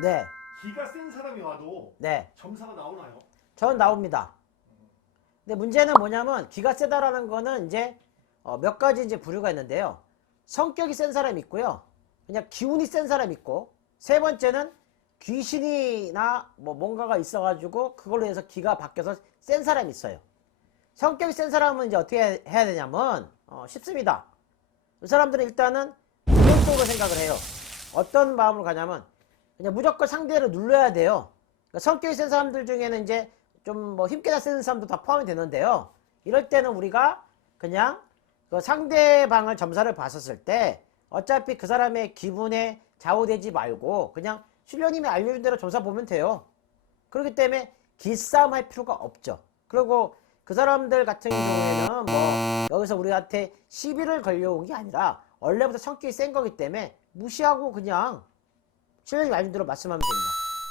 네, 기가 센 사람이 와도 네. 점사가 나오나요? 저는 나옵니다. 근데 문제는 뭐냐면 기가 세다라는 거는 이제 어, 몇 가지 이제 부류가 있는데요. 성격이 센 사람이 있고요. 그냥 기운이 센 사람이 있고 세 번째는 귀신이나 뭐 뭔가가 있어가지고 그걸로 해서 기가 바뀌어서 센 사람이 있어요. 성격이 센 사람은 이제 어떻게 해야 되냐면 어, 쉽습니다. 이 사람들은 일단은 부정적으로 생각을 해요. 어떤 마음으로 가냐면 그냥 무조건 상대를 눌러야 돼요. 그러니까 성격이 센 사람들 중에는 이제 좀 뭐 힘께 다 쓰는 사람도 다 포함이 되는데요. 이럴 때는 우리가 그냥 그 상대방을 점사를 봤었을 때 어차피 그 사람의 기분에 좌우되지 말고 그냥 신령님이 알려준 대로 점사 보면 돼요. 그렇기 때문에 기싸움 할 필요가 없죠. 그리고 그 사람들 같은 경우에는 뭐 여기서 우리한테 시비를 걸려온 게 아니라 원래부터 성격이 센 거기 때문에 무시하고 그냥 신령님 알려준 대로 말씀하면 됩니다.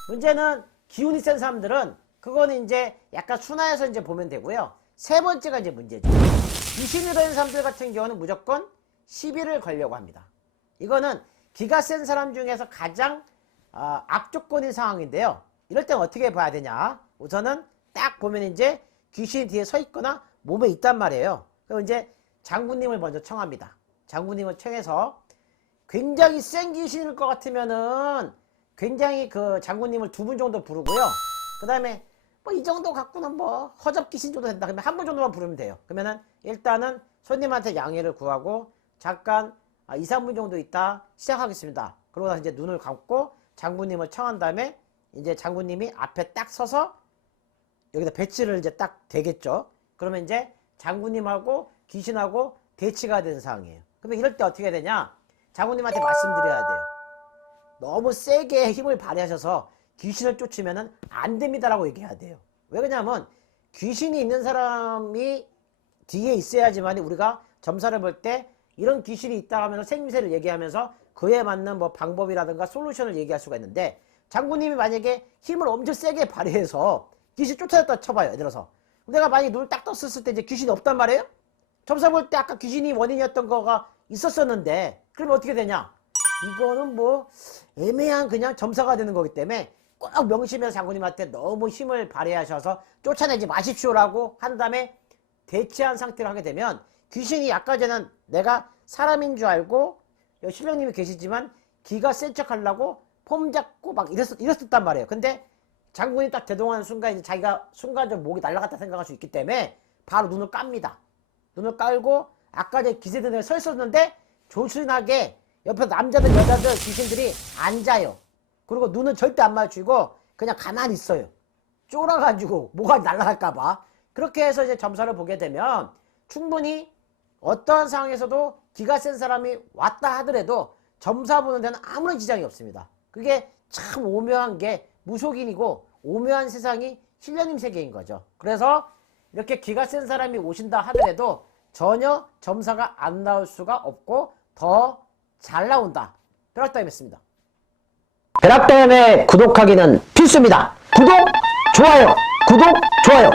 문제는 기운이 센 사람들은 그거는 이제 약간 순화해서 이제 보면 되고요. 세 번째가 이제 문제죠. 귀신이 된 사람들 같은 경우는 무조건 시비를 걸려고 합니다. 이거는 기가 센 사람 중에서 가장 아, 악조건인 상황인데요. 이럴 땐 어떻게 봐야 되냐? 우선은 딱 보면 이제 귀신이 뒤에 서 있거나 몸에 있단 말이에요. 그럼 이제 장군님을 먼저 청합니다. 장군님을 청해서 굉장히 센 귀신일 것 같으면은 굉장히 그 장군님을 두 분 정도 부르고요. 그 다음에 뭐 이 정도 갖고는 뭐 허접 귀신 정도 된다. 그러면 한 분 정도만 부르면 돼요. 그러면은 일단은 손님한테 양해를 구하고 잠깐 아, 2, 3분 정도 있다 시작하겠습니다. 그러고 나서 이제 눈을 감고 장군님을 청한 다음에 이제 장군님이 앞에 딱 서서 여기다 배치를 이제 딱 되겠죠. 그러면 이제 장군님하고 귀신하고 대치가 되는 상황이에요. 그러면 이럴 때 어떻게 해야 되냐? 장군님한테 말씀드려야 돼요. 너무 세게 힘을 발휘하셔서 귀신을 쫓으면은 안 됩니다라고 얘기해야 돼요. 왜 그러냐면 귀신이 있는 사람이 뒤에 있어야지만 우리가 점사를 볼 때 이런 귀신이 있다 하면서 생김새를 얘기하면서 그에 맞는 뭐 방법이라든가 솔루션을 얘기할 수가 있는데 장군님이 만약에 힘을 엄청 세게 발휘해서 귀신 쫓아냈다 쳐봐요. 예를 들어서 내가 만약에 눈을 딱 떴었을 때 이제 귀신이 없단 말이에요? 점사 볼 때 아까 귀신이 원인이었던 거가 있었었는데 그러면 어떻게 되냐? 이거는 뭐 애매한 그냥 점사가 되는 거기 때문에 꼭 명심해서 장군님한테 너무 힘을 발휘하셔서 쫓아내지 마십시오라고 한 다음에 대치한 상태로 하게 되면 귀신이 아까 전에는 내가 사람인 줄 알고 신령님이 계시지만 기가 센 척 하려고 폼 잡고 막 이랬었, 이랬었단 말이에요. 근데 장군이 딱 대동하는 순간 이제 자기가 순간적으로 목이 날아갔다 생각할 수 있기 때문에 바로 눈을 깝니다. 눈을 깔고 아까 전에 기세등에 서 있었는데 조신하게 옆에 남자들 여자들 귀신들이 앉아요. 그리고 눈은 절대 안 마주치고 그냥 가만히 있어요. 쫄아가지고 뭐가 날아갈까봐 그렇게 해서 이제 점사를 보게 되면 충분히 어떠한 상황에서도 기가 센 사람이 왔다 하더라도 점사 보는 데는 아무런 지장이 없습니다. 그게 참 오묘한 게 무속인이고 오묘한 세상이 신령님 세계인 거죠. 그래서 이렇게 기가 센 사람이 오신다 하더라도 전혀 점사가 안 나올 수가 없고 더 잘 나온다. 벼락다임했습니다. 벼락다임에 구독하기는 필수입니다. 구독, 좋아요, 구독, 좋아요.